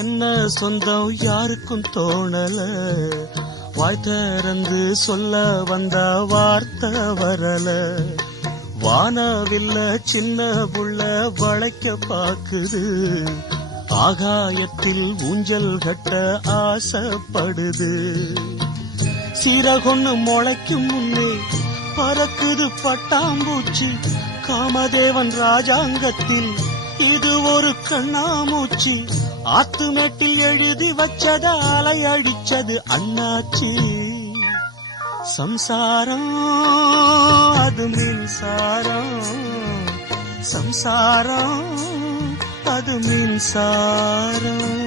என்ன சொந்தம் யாருக்கும் தோணல, வாய் திறந்து சொல்ல வந்த வார்த்தை வரல. வானவில்ல சின்ன புள்ள வளைக்க பாக்குது, ஆகாயத்தில் ஊஞ்சல் கட்ட ஆசைப்படுது. சீரகொன்னு முளைக்கும் முன்னே பறக்குது பட்டாம்பூச்சி, காமதேவன் ராஜாங்கத்தில் இது ஒரு கண்ணாமூச்சி. ஆத்துமேட்டில் எழுதி வச்சத அலை அடிச்சது அண்ணாச்சி. சம்சாரம் அது மின்சாரம், சம்சாரம் அது மின்சாரம்.